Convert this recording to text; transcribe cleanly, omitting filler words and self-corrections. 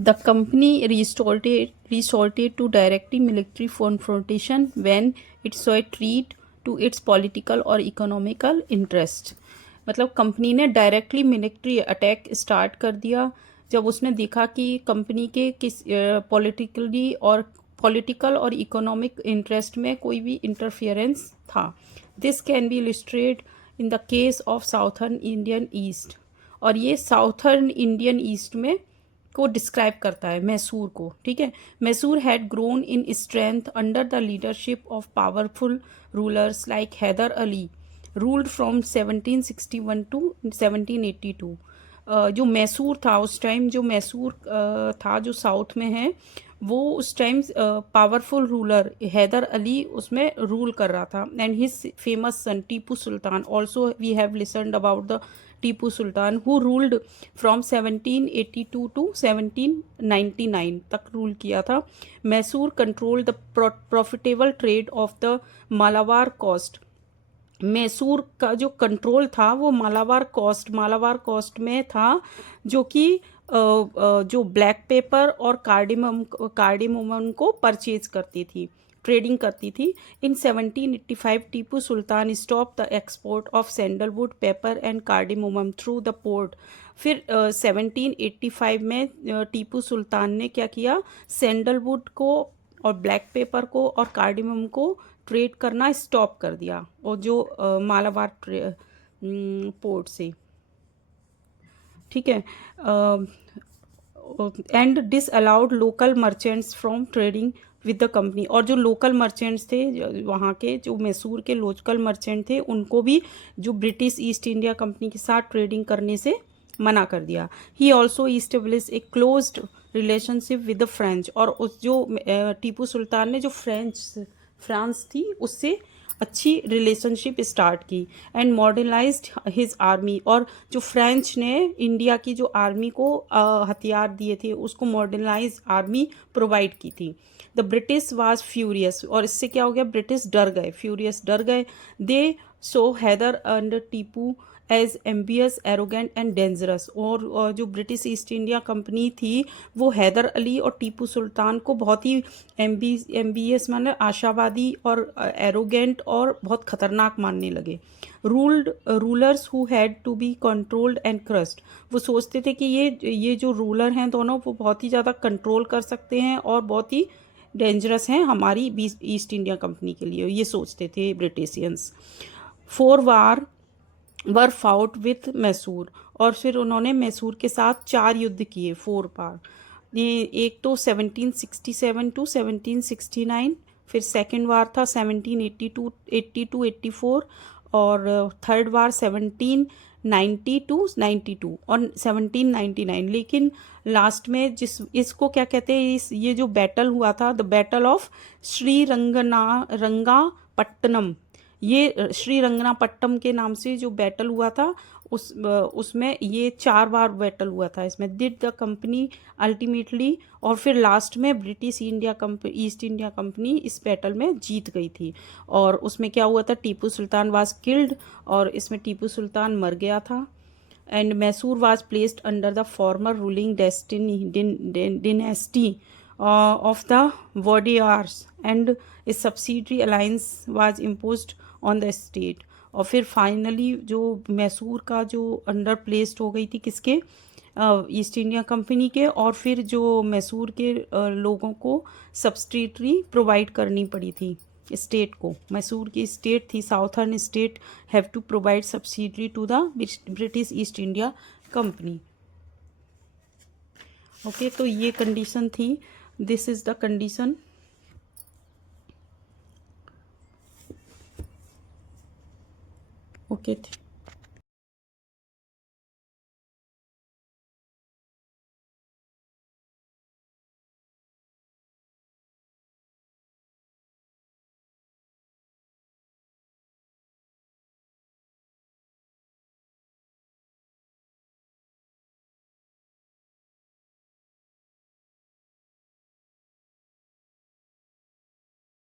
The company resorted to directly military confrontation when it saw a threat to its political और economical interest. मतलब company ने directly military attack start कर दिया जब उसने देखा कि कंपनी के किस पॉलिटिकल और इकोनॉमिक इंटरेस्ट में कोई भी इंटरफियरेंस था। This can be illustrate in the case of southern Indian east. और ये साउथर्न इंडियन ईस्ट में को डिस्क्राइब करता है मैसूर को। ठीक है, Mysore had grown in strength under the leadership of powerful rulers like Hyder Ali ruled from 1761 to 1782। जो मैसूर था उस टाइम, जो मैसूर था जो साउथ में है, वो उस time powerful ruler Hyder Ali उसमें रूल कर रहा था। And his famous son Tipu Sultan, also we have listened about the Tipu Sultan who ruled from 1782 to 1799 तक रूल किया था। Mysore control the profitable trade of the Malabar coast. Mysore का जो कंट्रोल था वो मालाबार कोस्ट में था, जो कि जो ब्लैक पेपर और कार्डिमम को परचेज करती थी, ट्रेडिंग करती थी। In 1785 Tipu Sultan stop the export of sandalwood, pepper and cardamom through the port. फिर 1785 में टीपू सुल्तान ने क्या किया, सैंडलवुड को और ब्लैक पेपर को और कार्डिमम को ट्रेड करना स्टॉप कर दिया, और जो मालाबार पोर्ट से। ठीक है, and disallowed local merchants from trading with the company. और जो लोकल मर्चेंट्स थे वहाँ के, जो मैसूर के लोकल मर्चेंट थे, उनको भी जो ब्रिटिश ईस्ट इंडिया कंपनी के साथ ट्रेडिंग करने से मना कर दिया। He also establish a closed relationship with the French. और उस जो टीपू सुल्तान ने जो फ्रांस थी उससे अच्छी रिलेशनशिप स्टार्ट की। And modernised his army. और जो फ्रेंच ने इंडिया की जो आर्मी को हथियार दिए थे, उसको मॉडर्नाइज आर्मी प्रोवाइड की थी। The British was furious. और इससे क्या हो गया, ब्रिटिश डर गए, फ्यूरियस डर गए। They saw Hyder under Tipu as ambitious, arrogant and dangerous. और जो ब्रिटिश ईस्ट इंडिया कंपनी थी वो हैदर अली और टीपू सुल्तान को बहुत ही एम्बियस माने आशावादी और एरोगेंट और बहुत खतरनाक मानने लगे। Rulers who had to be controlled and crushed. वो सोचते थे कि ये जो रूलर हैं दोनों, वो बहुत ही ज़्यादा कंट्रोल कर सकते हैं और बहुत ही डेंजरस हैं हमारी ईस्ट इंडिया कंपनी के लिए, ये सोचते थे ब्रिटिशियंस। 4 वार वर फाउट विथ मैसूर। और फिर उन्होंने मैसूर के साथ 4 युद्ध किए, 4 बार। ये एक तो 1767 टू 1769, फिर सेकेंड वार था 1782-84, और थर्ड वार 1790 टू 92 और 1799। लेकिन लास्ट में इसको क्या कहते हैं, ये जो बैटल हुआ था, द बैटल ऑफ श्रीरंगनापट्टनम। ये श्रीरंगनापट्टनम के नाम से जो बैटल हुआ था, उसमें ये 4 बार बैटल हुआ था। इसमें डिड द कंपनी अल्टीमेटली, और फिर लास्ट में ब्रिटिश ईस्ट इंडिया कंपनी इस बैटल में जीत गई थी। और उसमें क्या हुआ था, टीपू सुल्तान वाज किल्ड, और इसमें टीपू सुल्तान मर गया था। And Mysore was placed under the former ruling dynasty of the Wadiyars, and a subsidiary alliance was imposed on the state। और फिर फाइनली जो मैसूर का जो अंडर प्लेस्ड हो गई थी किसके, ईस्ट इंडिया कंपनी के। और फिर जो मैसूर के लोगों को सब्सिडियरी प्रोवाइड करनी पड़ी थी स्टेट को। मैसूर की स्टेट थी, southern state have to provide subsidiary to the British East India Company. Okay, तो ये कंडीशन थी, this is the condition. Okay.